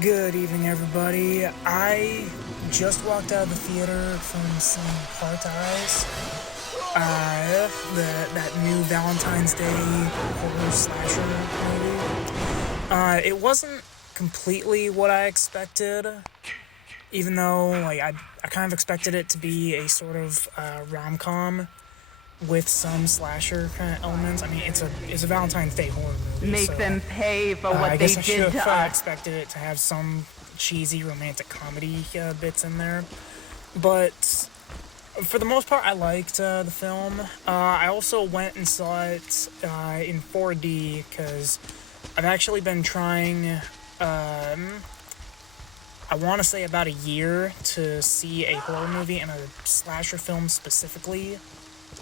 Good evening, everybody. I just walked out of the theater from seeing Heart Eyes, that new Valentine's Day horror slasher movie. It wasn't completely what I expected, even though I kind of expected it to be a sort of rom-com with some slasher kind of elements. I mean, it's a Valentine's Day horror movie, Make so them pay for what I they guess I should did to have us. expected it to have some cheesy romantic comedy bits in there, but for the most part, I liked the film. I also went and saw it in 4D because I've actually been trying. I want to say about a year to see a horror movie and a slasher film specifically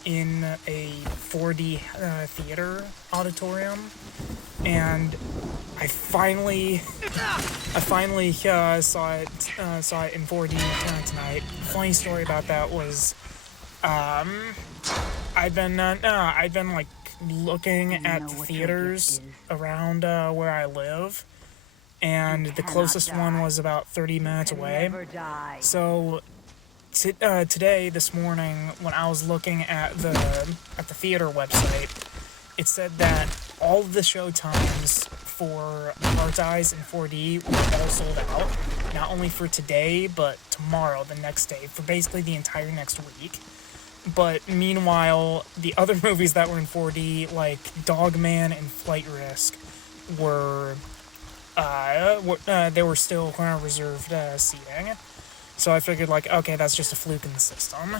in a 4D theater auditorium, and I finally saw it in 4D tonight. Funny story about that was, I've been like looking at the theaters around where I live, and the closest one was about 30 minutes away. So today, this morning, when I was looking at the theater website, it said that all of the show times for Heart Eyes in 4D were all sold out. Not only for today, but tomorrow, the next day, for basically the entire next week. But meanwhile, the other movies that were in 4D, like Dogman and Flight Risk, were they were still kind of reserved seating. So I figured, like, okay, that's just a fluke in the system.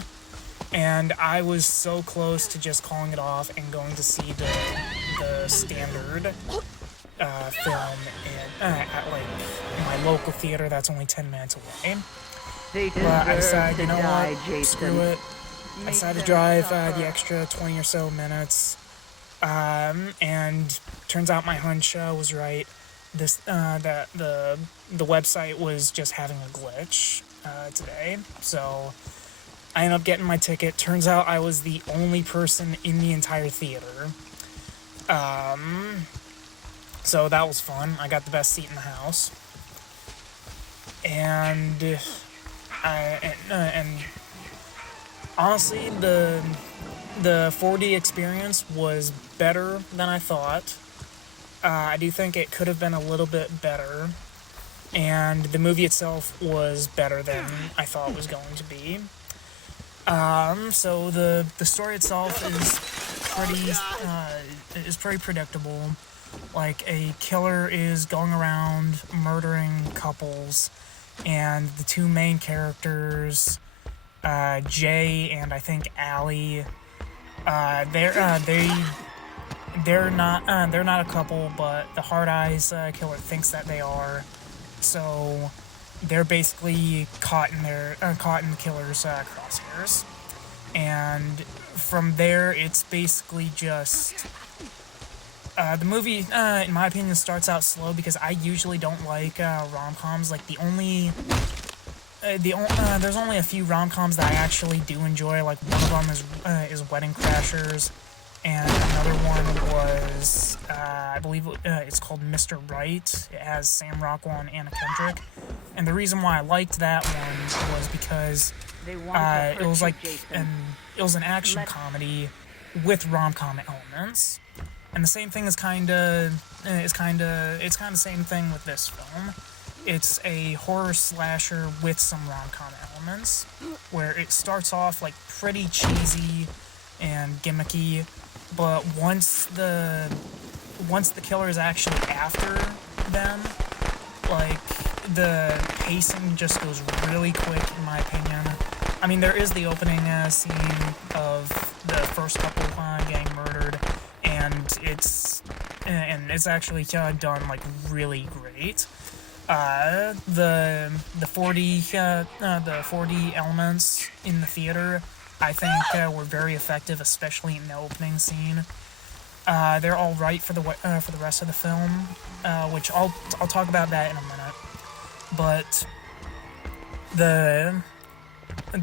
And I was so close to just calling it off and going to see the standard film at like my local theater that's only 10 minutes away. But I decided, you know what, screw it. I decided to drive the extra 20 or so minutes, and turns out my hunch was right. That the website was just having a glitch today, so I ended up getting my ticket. Turns out I was the only person in the entire theater. So that was fun. I got the best seat in the house. And honestly, the 4D experience was better than I thought. I do think it could have been a little bit better, and the movie itself was better than I thought it was going to be. So the story itself is pretty predictable. Like, a killer is going around murdering couples, and the two main characters, Jay and I think Allie, they're not a couple, but the Hard Eyes killer thinks that they are. So they're basically caught in the killer's crosshairs, and from there it's basically just the movie. In my opinion, starts out slow because I usually don't like rom-coms. Like there's only a few rom-coms that I actually do enjoy. Like, one of them is Wedding Crashers, and another one was, I believe it's called Mr. Right. It has Sam Rockwell and Anna Kendrick. And the reason why I liked that one was because it was an action comedy with rom-com elements. And the same thing is kind of the same thing with this film. It's a horror slasher with some rom-com elements, where it starts off like pretty cheesy and gimmicky, but once the killer is actually after them, like, the pacing just goes really quick, in my opinion. I mean, there is the opening scene of the first couple getting murdered, and it's actually done like really great. The 4D elements in the theater, I think, were very effective, especially in the opening scene. They're all right for the rest of the film, which I'll talk about that in a minute. But the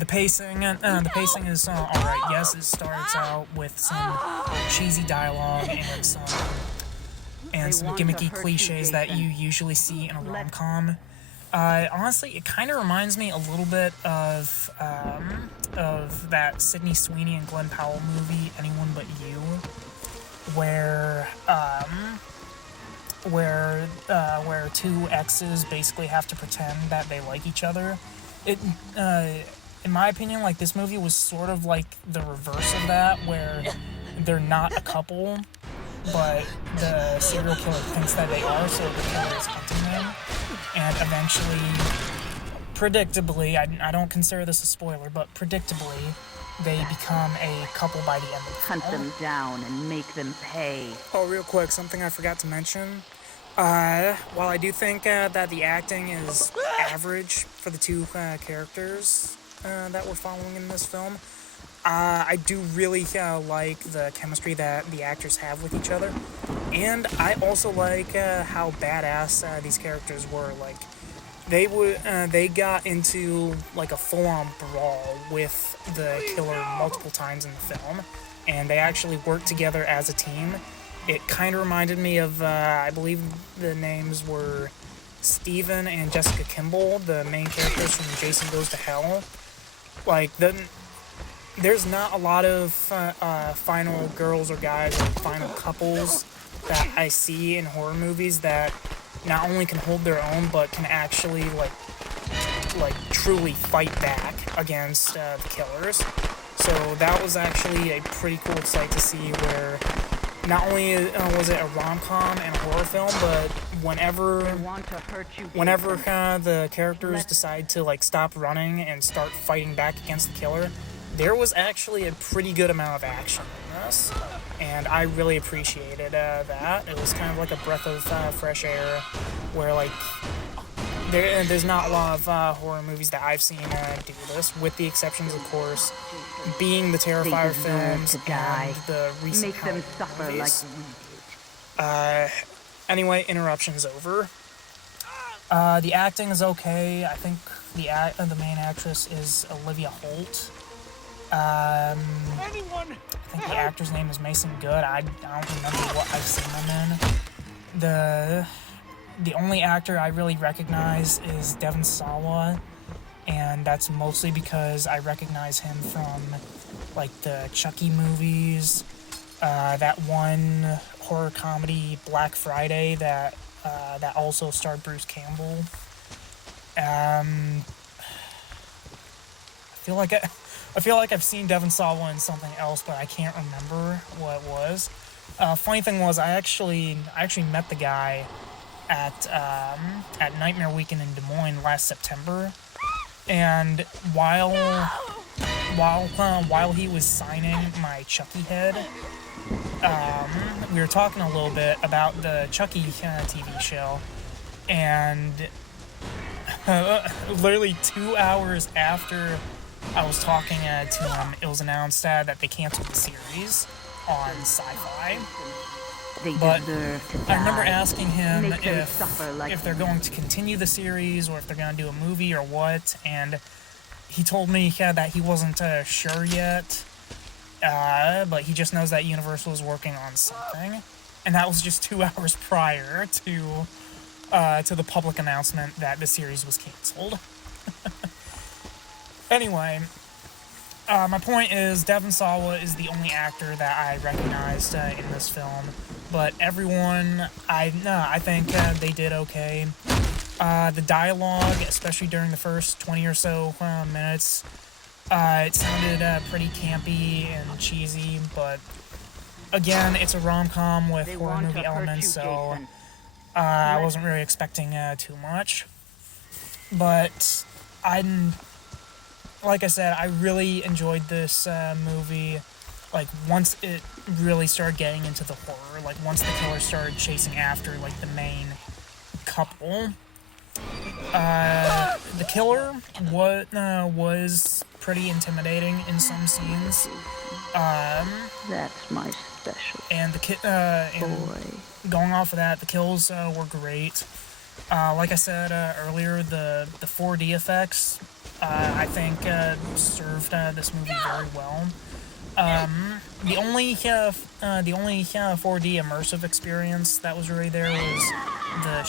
pacing is all right. Yes, it starts out with some cheesy dialogue and some and some gimmicky cliches that you usually see in a rom-com. Honestly, it kind of reminds me a little bit of that Sydney Sweeney and Glenn Powell movie, Anyone But You, where two exes basically have to pretend that they like each other. In my opinion, like, this movie was sort of like the reverse of that, where they're not a couple, but the serial killer thinks that they are, so the killer is hunting them. And eventually, predictably, I don't consider this a spoiler, but predictably, they become a couple by the end of the film. Hunt them down and make them pay. Oh, real quick, something I forgot to mention. While I do think that the acting is average for the two characters that we're following in this film, I do really like the chemistry that the actors have with each other, and I also like how badass these characters were. Like, they got into like a full-on brawl with the killer multiple times in the film, and they actually worked together as a team. It kind of reminded me of, I believe the names were Steven and Jessica Kimball, the main characters from Jason Goes to Hell. Like, there's not a lot of final girls or guys or final couples that I see in horror movies that not only can hold their own, but can actually, like truly fight back against the killers. So that was actually a pretty cool sight to see, where not only was it a rom-com and a horror film, but whenever the characters decide to like stop running and start fighting back against the killer, there was actually a pretty good amount of action in this, and I really appreciated that. It was kind of like a breath of fresh air, where like there's not a lot of horror movies that I've seen do this, with the exceptions, of course, being the Terrifier films and the recent Halloween movies. Anyway, interruption's over. The acting is okay. I think the main actress is Olivia Holt. I think the actor's name is Mason Good. I don't remember what I've seen him in. The only actor I really recognize is Devon Sawa, and that's mostly because I recognize him from like the Chucky movies, that one horror comedy Black Friday that also starred Bruce Campbell. I feel like I've seen Devon Sawa in something else, but I can't remember what it was. Funny thing was, I actually met the guy at Nightmare Weekend in Des Moines last September, and while he was signing my Chucky head, we were talking a little bit about the Chucky TV show, and literally 2 hours after I was talking to him, it was announced that they canceled the series on Sci-Fi. But I remember asking him if they're going to continue the series, or if they're going to do a movie or what, and he told me that he wasn't sure yet, but he just knows that Universal is working on something, and that was just 2 hours prior to the public announcement that the series was canceled. Anyway, my point is, Devon Sawa is the only actor that I recognized in this film, but everyone, I think they did okay. The dialogue, especially during the first 20 or so minutes, it sounded pretty campy and cheesy, but again, it's a rom-com with horror movie elements, so I wasn't really expecting too much. But like I said, I really enjoyed this movie. Like, once it really started getting into the horror, like once the killer started chasing after like the main couple, the killer was pretty intimidating in some scenes. That's my special. And going off of that, the kills were great. Like I said earlier, the 4D effects, I think, served this movie very well. the only 4D immersive experience that was really there was the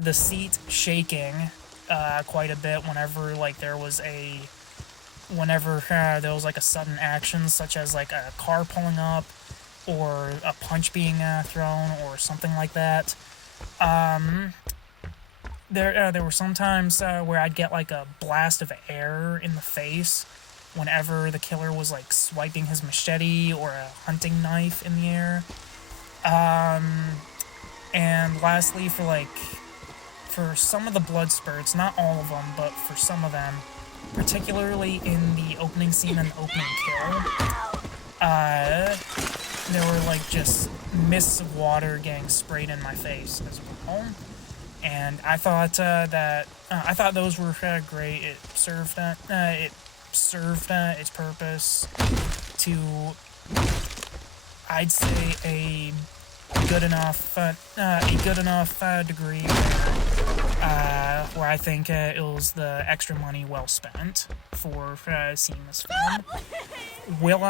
the seat shaking quite a bit whenever there was like a sudden action, such as like a car pulling up or a punch being thrown or something like that. There were some times where I'd get like a blast of air in the face whenever the killer was like swiping his machete or a hunting knife in the air. And lastly, for some of the blood spurts, not all of them, but for some of them, particularly in the opening scene and the opening kill, there were like just mists of water getting sprayed in my face as well. And I thought those were great. It served its purpose to, I'd say, a good enough degree where I think it was the extra money well spent for seeing this film. Will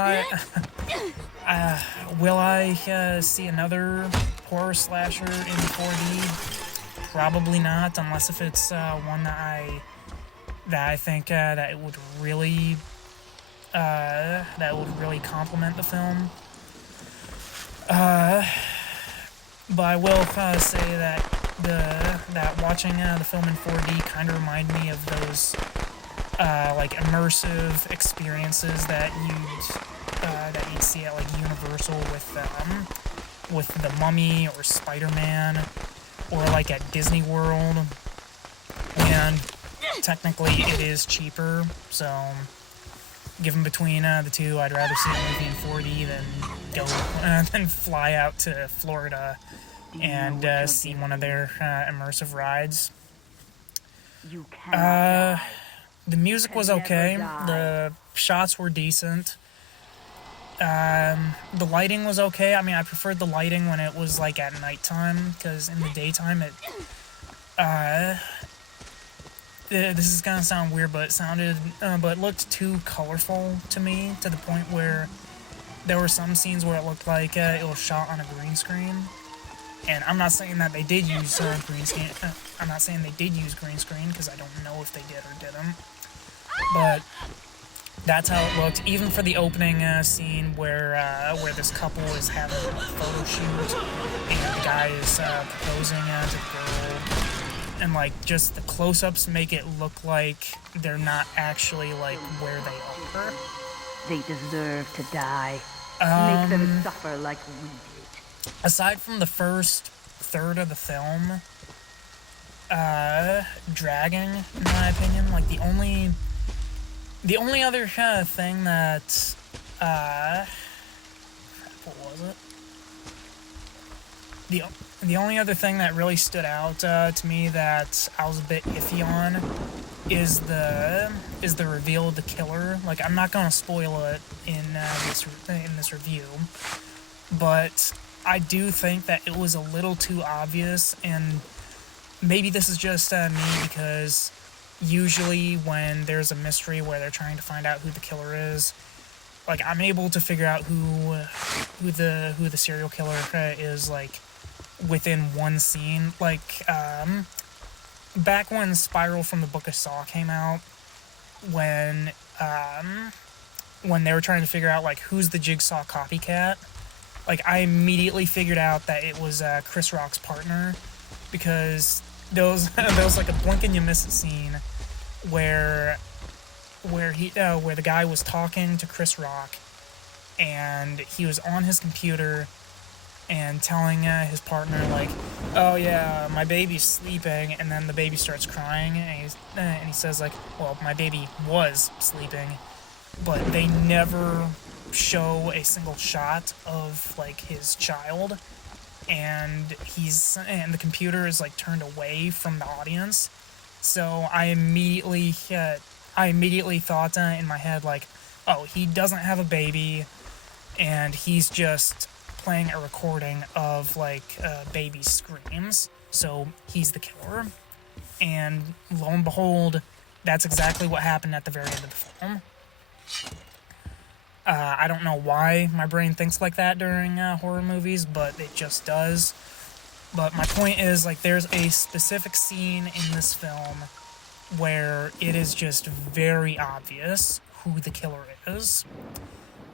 I see another horror slasher in 4D? Probably not, unless if it's one that I think that it would really complement the film. But I will say that watching the film in 4D kind of reminded me of those like immersive experiences that you'd see at like Universal with The Mummy or Spider-Man, or like at Disney World. And technically it is cheaper, so given between the two, I'd rather see a movie in 4D than fly out to Florida and see one of their immersive rides. The music was okay. The shots were decent. The lighting was okay. I mean, I preferred the lighting when it was like at nighttime, because in the daytime this is gonna sound weird, but it looked too colorful to me, to the point where there were some scenes where it looked like it was shot on a green screen. And I'm not saying that they did use green screen. I'm not saying they did use green screen, because I don't know if they did or didn't. But that's how it looked. Even for the opening scene where this couple is having a photo shoot and the guy is proposing to the girl, and like just the close-ups make it look like they're not actually like where they are. They deserve to die. Make them suffer like we did. Aside from the first third of the film dragging, in my opinion, like the only other thing that what was it? The only other thing that really stood out to me that I was a bit iffy on is the reveal of the killer. Like, I'm not gonna spoil it in this review, but I do think that it was a little too obvious, and maybe this is just me, because usually when there's a mystery where they're trying to find out who the killer is, like, I'm able to figure out who the serial killer is, like, within one scene. Like, back when Spiral from the Book of Saw came out, when they were trying to figure out, like, who's the Jigsaw copycat, like, I immediately figured out that it was Chris Rock's partner, because there was like a blink and you miss it scene where the guy was talking to Chris Rock, and he was on his computer and telling his partner, like, oh yeah, my baby's sleeping, and then the baby starts crying, and he says, like, well, my baby was sleeping, but they never show a single shot of, like, his child, and the computer is, like, turned away from the audience. So I immediately thought in my head, like, oh, he doesn't have a baby, and he's just playing a recording of, like, baby screams, so he's the killer. And lo and behold, that's exactly what happened at the very end of the film. I don't know why my brain thinks like that during horror movies, but it just does. But my point is, like, there's a specific scene in this film where it is just very obvious who the killer is.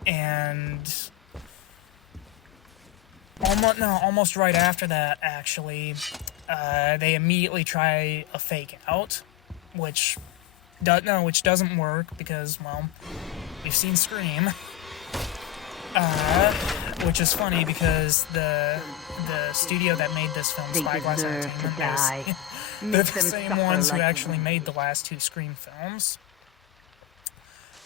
And almost right after that, actually, they immediately try a fake out, which doesn't work because, well, we've seen Scream. Which is funny because the studio that made this film, Spyglass Entertainment, they're the same ones who actually made the last two Scream films.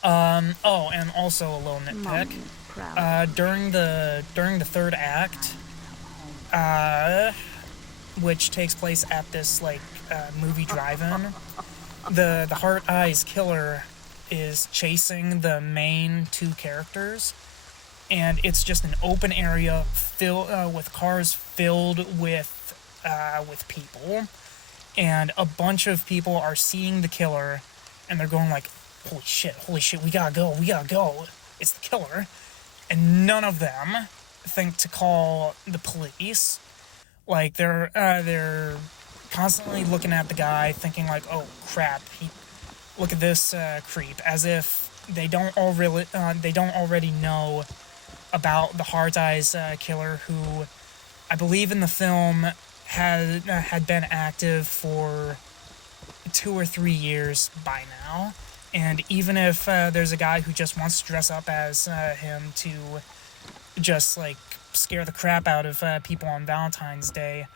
Oh, and also a little nitpick. During the third act, which takes place at this movie drive-in, the Heart Eyes killer is chasing the main two characters, and it's just an open area filled with cars filled with people, and a bunch of people are seeing the killer, and they're going like, holy shit, we gotta go, it's the killer. And none of them think to call the police. Like, they're constantly looking at the guy, thinking like, oh crap, look at this creep, as if they don't already know about the Heart Eyes killer, who I believe in the film had been active for 2 or 3 years by now. And even if there's a guy who just wants to dress up as him to just, like, scare the crap out of people on Valentine's Day,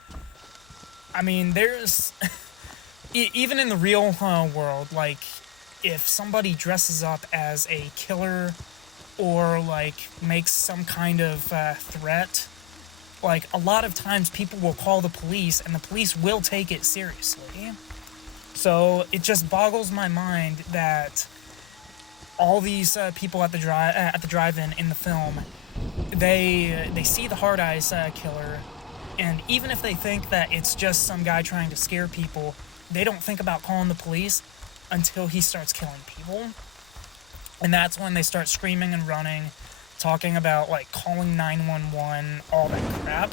I mean, there's... even in the real world, like, if somebody dresses up as a killer or, like, makes some kind of threat, like, a lot of times people will call the police, and the police will take it seriously. So it just boggles my mind that all these people at the drive-in in the film, they see the Heart Eyes killer, and even if they think that it's just some guy trying to scare people, they don't think about calling the police until he starts killing people. And that's when they start screaming and running, talking about, like, calling 911, all that crap.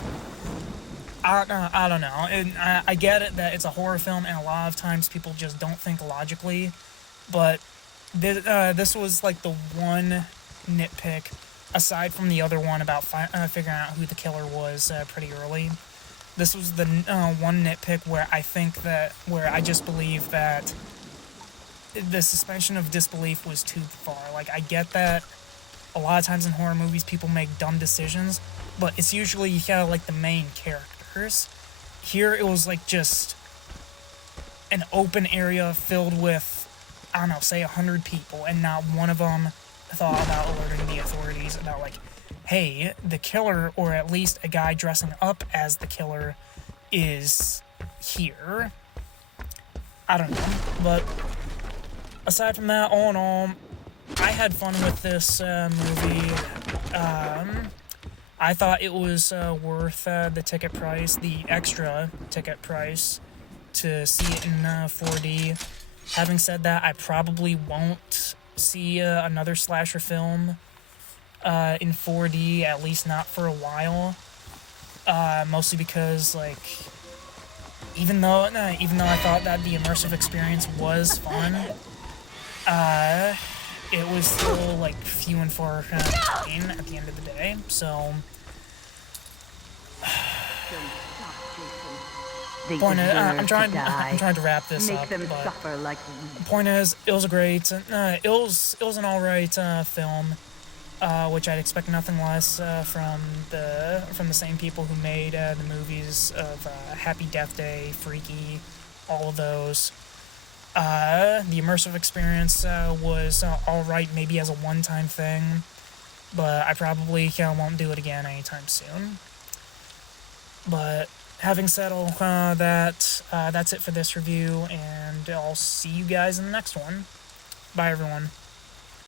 I don't know. And I get it that it's a horror film, and a lot of times people just don't think logically, but this was, like, the one nitpick, aside from the other one about figuring out who the killer was pretty early. This was the one nitpick where I just believe that the suspension of disbelief was too far. Like, I get that a lot of times in horror movies people make dumb decisions, but it's usually like the main characters. Here it was like just an open area filled with, I don't know, say 100 people, and not one of them thought about alerting the authorities about, like, hey, the killer, or at least a guy dressing up as the killer, is here. I don't know, but aside from that, all in all, I had fun with this movie. I thought it was worth the ticket price, the extra ticket price, to see it in 4D. Having said that, I probably won't see another slasher film in 4D, at least not for a while. Mostly because, like, even though I thought that the immersive experience was fun, it was still, like, few and far between at the end of the day. So point is, I'm trying to wrap this up, but the point is, it was an alright film, which I'd expect nothing less from the same people who made the movies of Happy Death Day, Freaky, all of those. The immersive experience was alright, maybe as a one-time thing, but I probably won't do it again anytime soon. But having said all that, that's it for this review, and I'll see you guys in the next one. Bye, everyone.